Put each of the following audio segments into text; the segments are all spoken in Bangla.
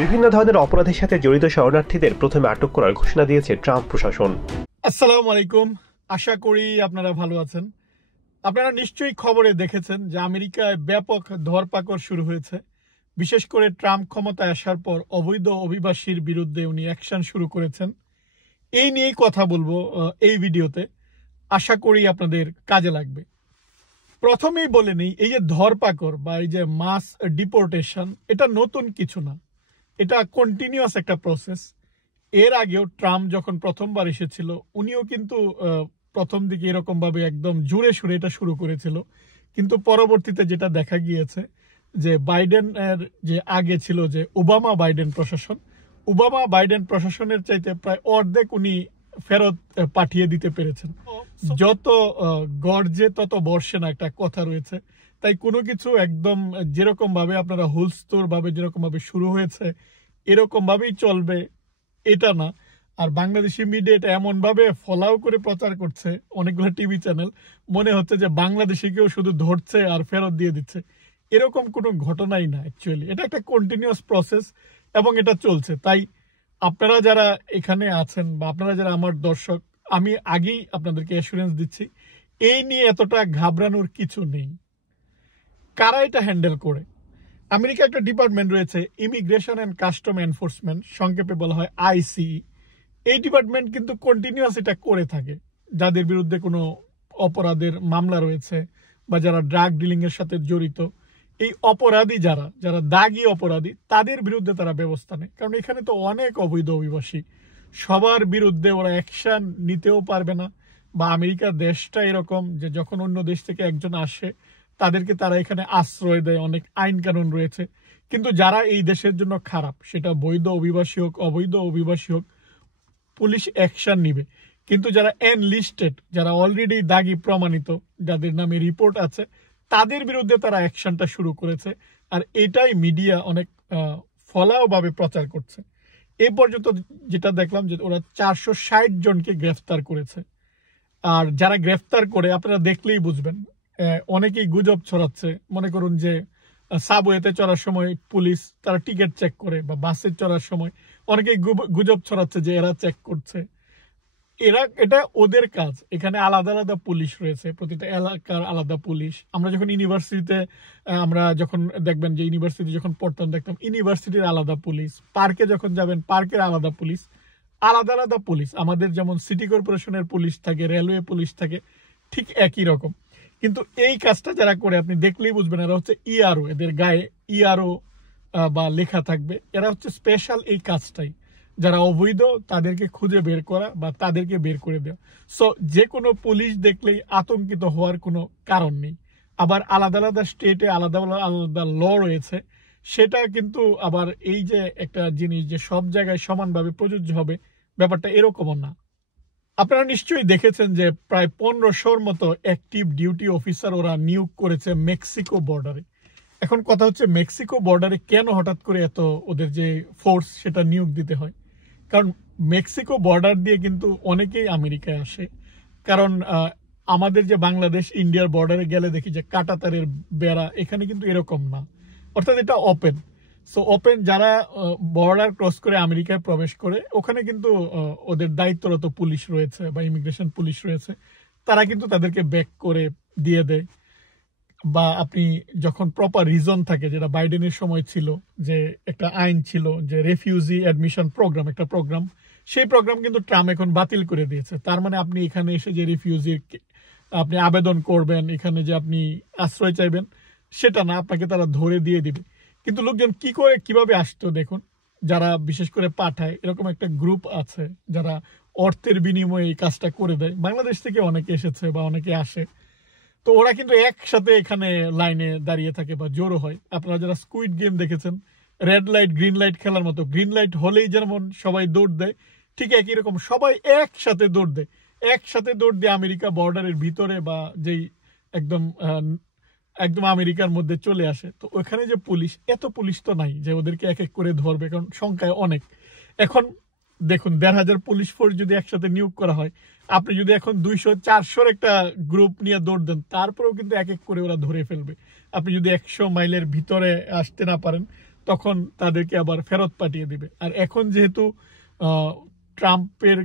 বিভিন্ন ধরনের অপরাধের সাথে জড়িত শরণার্থীদের প্রথমে আটক করার ঘোষণা দিয়েছে ট্রাম্প প্রশাসন। আসসালামু আলাইকুম, আশা করি আপনারা ভালো আছেন। আপনারা নিশ্চয়ই খবরে দেখেছেন যে আমেরিকায় ব্যাপক ধরপাকড় শুরু হয়েছে। বিশেষ করে ট্রাম্প ক্ষমতায় আসার পর অবৈধ অভিবাসীর বিরুদ্ধে উনি অ্যাকশন শুরু করেছেন। এই নিয়েই কথা বলবো এই ভিডিওতে, আশা করি আপনাদের কাজে লাগবে। প্রথমেই বলে নিই, এই যে ধরপাকড় বা এই যে মাস ডিপোর্টেশন, এটা নতুন কিছু না, এটা কন্টিনিউয়াস একটা প্রসেস। এর আগেও ট্রাম্প যখন প্রথমবার এসেছিল, উনিও কিন্তু প্রথম দিকে এরকম ভাবে একদম জোরে সুরে এটা শুরু করেছিল, কিন্তু পরবর্তীতে যেটা দেখা গিয়েছে যে বাইডেনের যে আগে ছিল যে ওবামা বাইডেন প্রশাসনের চাইতে প্রায় অর্ধেক উনি ফেরত পাঠিয়ে দিতে পেরেছেন। যত গর্জে তত বর্ষে না, একটা কথা রয়েছে। তাই কোনো কিছু একদম যেরকম ভাবে আপনারা হুলস্থুল ভাবে যেরকম ভাবে শুরু হয়েছে এরকম ভাবেই চলবে এটা না। আর বাংলাদেশি মিডিয়া এটা এমন ভাবে ফলাও করে প্রচার করছে, অনেকগুলো টিভি চ্যানেল, মনে হচ্ছে যে বাংলাদেশিকেও শুধু ধরছে আর ফেরত দিয়ে দিচ্ছে। এরকম কোনো ঘটনাই না। অ্যাকচুয়ালি এটা একটা কন্টিনিউয়াস প্রসেস এবং এটা চলছে। তাই আপনারা যারা এখানে আছেন বা আপনারা যারা আমার দর্শক, আমি আগেই আপনাদেরকে অ্যাসুরেন্স দিচ্ছি, এই নিয়ে এতটা ঘাবড়ানোর কিছু নেই। কারা এটা হ্যান্ডেল করে? আমেরিকা একটা ডিপার্টমেন্ট রয়েছে, ইমিগ্রেশন অ্যান্ড কাস্টম এনফোর্সমেন্ট, সংক্ষেপে বলা হয় আইসিই। এই ডিপার্টমেন্ট কিন্তু কন্টিনিউয়াস এটা করে থাকে। যাদের বিরুদ্ধে কোনো অপরাধের মামলা রয়েছে বা যারা ড্রাগ ডিলিং এর সাথে জড়িত, এই অপরাধী যারা দাগী অপরাধী, তাদের বিরুদ্ধে তারা ব্যবস্থা নেয়। কারণ এখানে তো অনেক অবৈধ অভিবাসী, সবার বিরুদ্ধে ওরা অ্যাকশন নিতেও পারবে না। বা আমেরিকা দেশটা এরকম যে যখন অন্য দেশ থেকে একজন আসে, তাদেরকে তারা এখানে আশ্রয় দেয়, অনেক আইন কানুন রয়েছে। কিন্তু যারা এই দেশের জন্য খারাপ, সেটা বৈধ অভিবাসী হোক অবৈধ অভিবাসী হোক, পুলিশ অ্যাকশন নিবে। কিন্তু যারা এনলিস্টেড, যারা অলরেডি দাগী প্রমাণিত, যাদের নামে রিপোর্ট আছে, তাদের বিরুদ্ধে তারা অ্যাকশনটা শুরু করেছে। আর এটাই মিডিয়া অনেক ফলাও ভাবে প্রচার করছে। এই পর্যন্ত যেটা দেখলাম যে ওরা 460 জনকে গ্রেফতার করেছে। আর যারা গ্রেফতার করে আপনারা দেখলেই বুঝবেন, অনেকেই গুজব ছড়াচ্ছে। মনে করুন যে সাবওয়েতে চড়ার সময় পুলিশ তারা টিকিট চেক করে, বা বাসে চড়ার সময় অনেকেই গুজব ছড়াচ্ছে যে এরা চেক করছে। এটা ওদের কাজ। এখানে আলাদা আলাদা পুলিশ রয়েছে, প্রতিটা এলাকার আলাদা পুলিশ। আমরা যখন ইউনিভার্সিটিতে, আমরা যখন দেখবেন যে ইউনিভার্সিটি যখন পড়তাম, দেখতাম ইউনিভার্সিটির আলাদা পুলিশ। পার্কে যখন যাবেন, পার্কের আলাদা পুলিশ। আলাদা আলাদা পুলিশ। আমাদের যেমন সিটি কর্পোরেশনের পুলিশ থাকে, রেলওয়ে পুলিশ থাকে, ঠিক একই রকম। কিন্তু এই কাজটা যারা করে, আপনি দেখলেই বুঝবেন এরা হচ্ছে ইআরও। এদের গায়ে ইআরও বা লেখা থাকবে। এরা হচ্ছে স্পেশাল এই কাজটাই। যারা অবৈধ তাদেরকে খুঁজে বের করা বা তাদেরকে বের করে দেওয়া। সো যে কোনো পুলিশ দেখলেই আতঙ্কিত হওয়ার কোনো কারণ নেই। আবার আলাদা আলাদা স্টেটে আলাদা আলাদা ল রয়েছে, সেটা কিন্তু আবার এই যে একটা জিনিস যে সব জায়গায় সমানভাবে প্রযোজ্য হবে, ব্যাপারটা এরকমও না। আপনারা নিশ্চয়ই দেখেছেন যে প্রায় 1500-র মতো অ্যাক্টিভ ডিউটি অফিসার ওরা নিয়োগ করেছে মেক্সিকো বর্ডারে। এখন কথা হচ্ছে, মেক্সিকো বর্ডারে কেন হঠাৎ করে এত ওদের যে ফোর্স সেটা নিয়োগ দিতে হয়? কারণ মেক্সিকো বর্ডার দিয়ে কিন্তু অনেকেই আমেরিকায় আসে। কারণ আমাদের যে বাংলাদেশ ইন্ডিয়ার বর্ডারে গেলে দেখি যে কাঁটাতারের বেড়া, এখানে কিন্তু এরকম না। অর্থাৎ এটা ওপেন। সো ওপেন, যারা বর্ডার ক্রস করে আমেরিকায় প্রবেশ করে, ওখানে কিন্তু ওদের দায়িত্বরত পুলিশ রয়েছে বা ইমিগ্রেশন পুলিশ রয়েছে, তারা কিন্তু তাদেরকে ব্যাক করে দিয়ে দেয়। বা আপনি যখন প্রপার রিজন থাকে, যেটা বাইডেনের সময় ছিল, যে একটা আইন ছিল যে রেফিউজি অ্যাডমিশন প্রোগ্রাম, একটা প্রোগ্রাম, সেই প্রোগ্রাম কিন্তু ট্রাম্প এখন বাতিল করে দিয়েছে। তার মানে আপনি এখানে এসে যে রিফিউজির আপনি আবেদন করবেন, এখানে যে আপনি আশ্রয় চাইবেন, সেটা না, আপনাকে তারা ধরে দিয়ে দিবে। কিন্তু লোকজন কি করে কিভাবে আসতো দেখুন, যারা বিশেষ করে পাঠায়, এরকম একটা গ্রুপ আছে যারা অর্থের বিনিময়ে এই কাজটা করে দেয়। বাংলাদেশ থেকে অনেকে এসেছে বা অনেকে আসে, তো ওরা কিন্তু একসাথে এখানে লাইনে দাঁড়িয়ে থাকে বা জড়ো হয়। আপনারা যারা স্কুইড গেম দেখেছেন, রেড লাইট গ্রিন লাইট খেলার মতো, গ্রিন লাইট হলেই যেমন সবাই দৌড় দেয়, ঠিক একই রকম সবাই একসাথে দৌড় দেয়। একসাথে দৌড় দিয়ে আমেরিকা বর্ডারের ভিতরে বা যেই একদম একদম আমেরিকার মধ্যে চলে আসে। তো ওখানে যে পুলিশ, এত পুলিশ তো নাই যে ওদেরকে এক এক করে ধরবে, কারণ সংখ্যায় অনেক। এখন দেখুন, 1500 পুলিশ ফোর্স যদি একসাথে নিয়োগ করা হয়, আপনি যদি এখন 200-400 একটা গ্রুপ নিয়ে দৌড় দেন, তারপরেও কিন্তু এক এক করে ওরা ধরে ফেলবে। আপনি যদি 100 মাইলের ভিতরে আসতে না পারেন, তখন তাদেরকে আবার ফেরত পাঠিয়ে দিবে। আর এখন যেহেতু ট্রাম্পের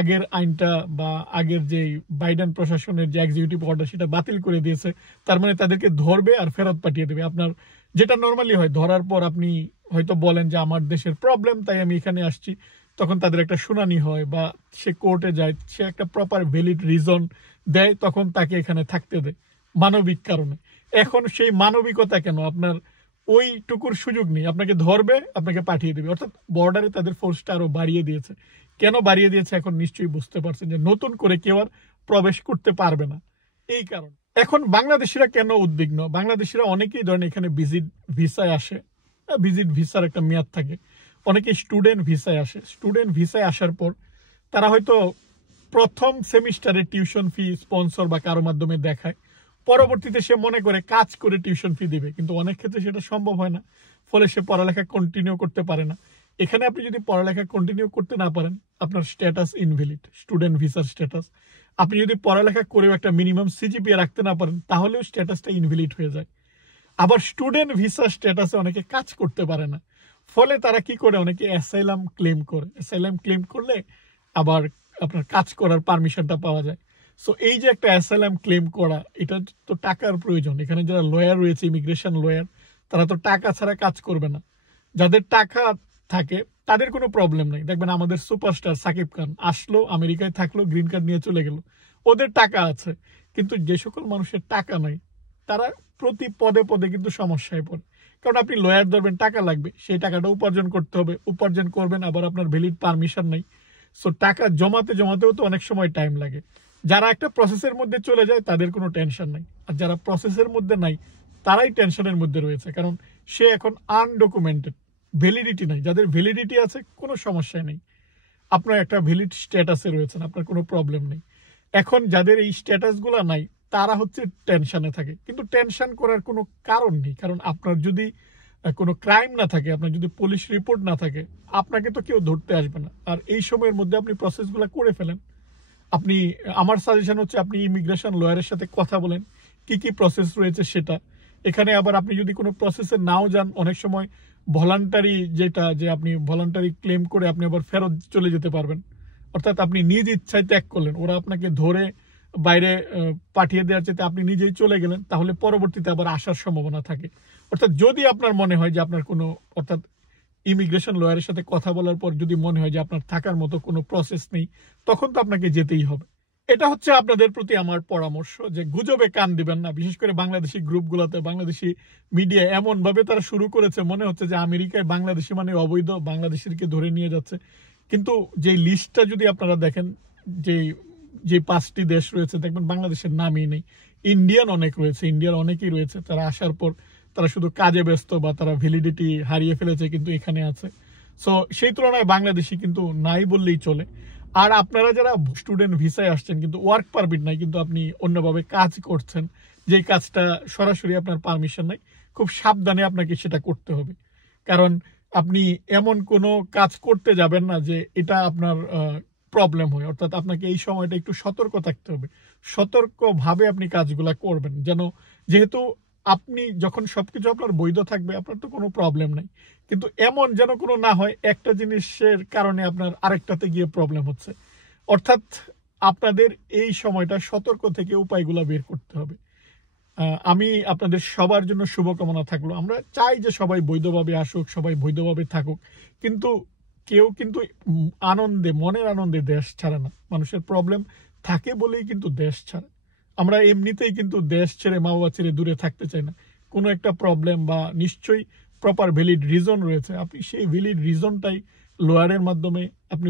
আগের আইনটা বা আগের যে বাইডেন প্রশাসনের যে এক্সিকিউটিভ অর্ডার সেটা বাতিল করে দিয়েছে, তার মানে তাদেরকে ধরবে আর ফেরত পাঠিয়ে দেবে। আপনার যেটা নর্মালি হয়, ধরার পর আপনি হয়তো বলেন যে আমার দেশের প্রবলেম, তাই আমি এখানে আসছি, তখন তাদের একটা শুনানি হয় বা সে কোর্টে যায়, সে একটা প্রপার ভ্যালিড রিজন দেয়, তখন তাকে এখানে থাকতে দেয় মানবিক কারণে। এখন সেই মানবিকতা কেন? আপনার ওইটুকুর সুযোগ নেই, আপনাকে ধরবে, আপনাকে পাঠিয়ে দেবে। অর্থাৎ বর্ডারে তাদের ফোর্সটা আরো বাড়িয়ে দিয়েছে। কেন বাড়িয়ে দিয়েছে এখন নিশ্চয়ই বুঝতে পারছেন, যে নতুন করে কেউ আর প্রবেশ করতে পারবে না, এই কারণ। এখন বাংলাদেশিরা কেন উদ্বিগ্ন? বাংলাদেশিরা অনেকেই ধরেন এখানে ভিজিট ভিসায় আসে, ভিজিট ভিসার একটা মেয়াদ থাকে। অনেকে স্টুডেন্ট ভিসায় আসে। স্টুডেন্ট ভিসায় আসার পর তারা হয়তো প্রথম সেমিস্টারে টিউশন ফি স্পন্সর বা কারো মাধ্যমে দেখায়, পরবর্তীতে সে মনে করে কাজ করে টিউশন ফি দিবে, কিন্তু অনেক ক্ষেত্রে সেটা সম্ভব হয় না, ফলে সে পড়ালেখা কন্টিনিউ করতে পারে না। এখানে আপনি যদি পড়ালেখা কন্টিনিউ করতে না পারেন, আপনার স্ট্যাটাস ইনভ্যালিড, স্টুডেন্ট ভিসার স্ট্যাটাস। আপনি যদি পড়ালেখা করেও একটা মিনিমাম সিজিপিএ রাখতে না পারেন, তাহলেও স্ট্যাটাসটা ইনভ্যালিড হয়ে যায়। আবার স্টুডেন্ট ভিসা স্ট্যাটাসে অনেকে কাজ করতে পারে না, ফলে তারা কি করে, অনেকে অ্যাসাইলাম ক্লেম করে। অ্যাসাইলাম ক্লেম করলে আবার আপনার কাজ করার পারমিশনটা পাওয়া যায়। সো এই যে একটা অ্যাসাইলাম ক্লেম করা, এটা তো টাকার প্রয়োজন। এখানে যারা লয়ার রয়েছে, ইমিগ্রেশন লয়ার, তারা তো টাকা ছাড়া কাজ করবে না। যাদের টাকা থাকে তাদের কোনো প্রবলেম নেই। দেখবেন আমাদের সুপারস্টার সাকিব খান আসলো, আমেরিকায় থাকলো, গ্রিন কার্ড নিয়ে চলে গেল, ওদের টাকা আছে। কিন্তু যে সকল মানুষের টাকা নাই, তারা প্রতি পদে পদে কিন্তু সমস্যায় পড়ে। কারণ আপনি লয়ার ধরবেন, টাকা লাগবে, সেই টাকাটা উপার্জন করতে হবে, উপার্জন করবেন, আবার আপনার ভ্যালিড পারমিশন নাই। সো টাকা জমাতে জমাতেও তো অনেক সময় টাইম লাগে। যারা একটা প্রসেসের মধ্যে চলে যায় তাদের কোনো টেনশন নাই, আর যারা প্রসেসের মধ্যে নাই তারাই টেনশনের মধ্যে রয়েছে, কারণ সে এখন আনডকুমেন্টেড, ভ্যালিডিটি নাই। যাদের ভ্যালিডিটি আছে কোনো সমস্যা নেই, আপনার একটা ভ্যালিড স্ট্যাটাসে রয়েছেন, আপনার কোনো প্রবলেম নেই। এখন যাদের এই স্ট্যাটাসগুলো নাই, তারা হচ্ছে টেনশনে থাকে। কিন্তু টেনশন করার কোনো কারণ নেই, কারণ আপনার যদি কোনো ক্রাইম না থাকে, আপনার যদি পুলিশ রিপোর্ট না থাকে, আপনাকে তো কেউ ধরতে আসবে না। আর এই সময়ের মধ্যে আপনি প্রসেসগুলো করে ফেলেন। আপনি, আমার সাজেশন হচ্ছে আপনি ইমিগ্রেশন লয়ারের সাথে কথা বলেন, কি কি প্রসেস রয়েছে সেটা। এখানে আবার আপনি যদি কোনো প্রসেসে নাও যান, অনেক সময় ভলান্টারি, যেটা যে আপনি ভলান্টারি ক্লেম করে আপনি আবার ফেরত চলে যেতে পারবেন। অর্থাৎ আপনি নিজ ইচ্ছায় ত্যাগ করলেন, ওরা আপনাকে ধরে বাইরে পাঠিয়ে দেওয়ার চাইতে আপনি নিজেই চলে গেলেন, তাহলে পরবর্তীতে আবার আসার সম্ভাবনা থাকে। অর্থাৎ যদি আপনার মনে হয় যে আপনার কোনো, অর্থাৎ ইমিগ্রেশন লয়ারের সাথে কথা বলার পর যদি মনে হয় যে আপনার থাকার মতো কোনো প্রসেস নেই, তখন তো আপনাকে যেতেই হবে। এটা হচ্ছে আপনাদের প্রতি আমার পরামর্শ, যে গুজবে কান দিবেন না। বিশেষ করে বাংলাদেশি গ্রুপগুলোতে, বাংলাদেশি মিডিয়া এমন ভাবে তারা শুরু করেছে, মনে হচ্ছে যে আমেরিকায় বাংলাদেশি মানে অবৈধ, বাংলাদেশিকে ধরে নিয়ে যাচ্ছে। কিন্তু যে লিস্টটা যদি আপনারা দেখেন, যে যে 5টি দেশ রয়েছে, দেখবেন বাংলাদেশের নামই নেই। ইন্ডিয়ান অনেক রয়েছে, ইন্ডিয়ার অনেকেই রয়েছে, তারা আসার পর তারা শুধু কাজে ব্যস্ত বা তারা ভ্যালিডিটি হারিয়ে ফেলেছে, কিন্তু এখানে আছে। সো সেই তুলনায় বাংলাদেশি কিন্তু নাই বললেই চলে। আর আপনারা যারা স্টুডেন্ট ভিসায় আসছেন, কিন্তু ওয়ার্ক পারমিট নাই, কিন্তু আপনি অন্যভাবে কাজ করছেন, যে কাজটা সরাসরি আপনার পারমিশন নাই, খুব সাবধানে আপনাকে সেটা করতে হবে। কারণ আপনি এমন কোনো কাজ করতে যাবেন না যে এটা আপনার প্রবলেম হয়। অর্থাৎ আপনাকে এই সময়টা একটু সতর্ক থাকতে হবে, সতর্কভাবে আপনি কাজগুলা করবেন, যেন, যেহেতু আপনি যখন সবকিছু আপনার বৈধ থাকবে, আপনার তো কোনো প্রবলেম নাই। কিন্তু এমন যেন কোনো না হয় একটা জিনিসের কারণে আপনার আরেকটাতে গিয়ে প্রবলেম হচ্ছে। অর্থাৎ আপনাদের এই সময়টা সতর্ক থেকে উপায়গুলো বের করতে হবে। আমি আপনাদের সবার জন্য শুভকামনা থাকলো। আমরা চাই যে সবাই বৈধভাবে আসুক, সবাই বৈধভাবে থাকুক, কিন্তু কেউ কিন্তু আনন্দে, মনের আনন্দে দেশ ছাড়ে না। মানুষের প্রবলেম থাকে বলেই কিন্তু দেশ ছাড়ে। আমরা এমনিতেই কিন্তু দেশ ছেড়ে, মা বাবা ছেড়ে দূরে থাকতে চাই না। কোনো একটা প্রবলেম বা নিশ্চয়ই প্রপার ভ্যালিড রিজন রয়েছে, আপনি সেই ভ্যালিড রিজনটাই লয়ারের মাধ্যমে আপনি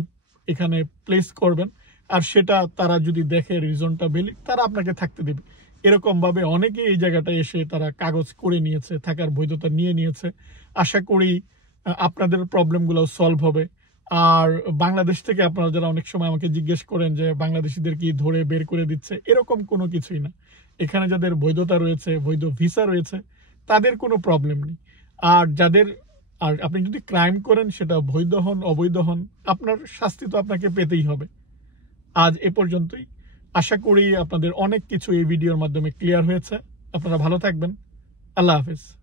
এখানে প্লেস করবেন। আর সেটা তারা যদি দেখে রিজনটা ভ্যালিড, তারা আপনাকে থাকতে দেবে। এরকম ভাবে অনেকে এই জায়গাটায় এসে তারা কাগজ করে নিয়েছে, থাকার বৈধতা নিয়ে নিয়েছে। আশা করি আপনাদের প্রবলেমগুলো সলভ হবে। আর বাংলাদেশ থেকে আপনারা যারা অনেক সময় আমাকে জিজ্ঞেস করেন যে বাংলাদেশিদের কি ধরে বের করে দিচ্ছে, এরকম কোনো কিছুই না। এখানে যাদের বৈধতা রয়েছে, বৈধ ভিসা রয়েছে, তাদের কোনো প্রবলেম নেই। আর যাদের, আর আপনি যদি ক্রাইম করেন, সেটা বৈধ হন অবৈধ হন, আপনার শাস্তি তো আপনাকে পেতেই হবে। আজ এ পর্যন্তই। আশা করি আপনাদের অনেক কিছু এই ভিডিওর মাধ্যমে ক্লিয়ার হয়েছে। আপনারা ভালো থাকবেন। আল্লাহ হাফেজ।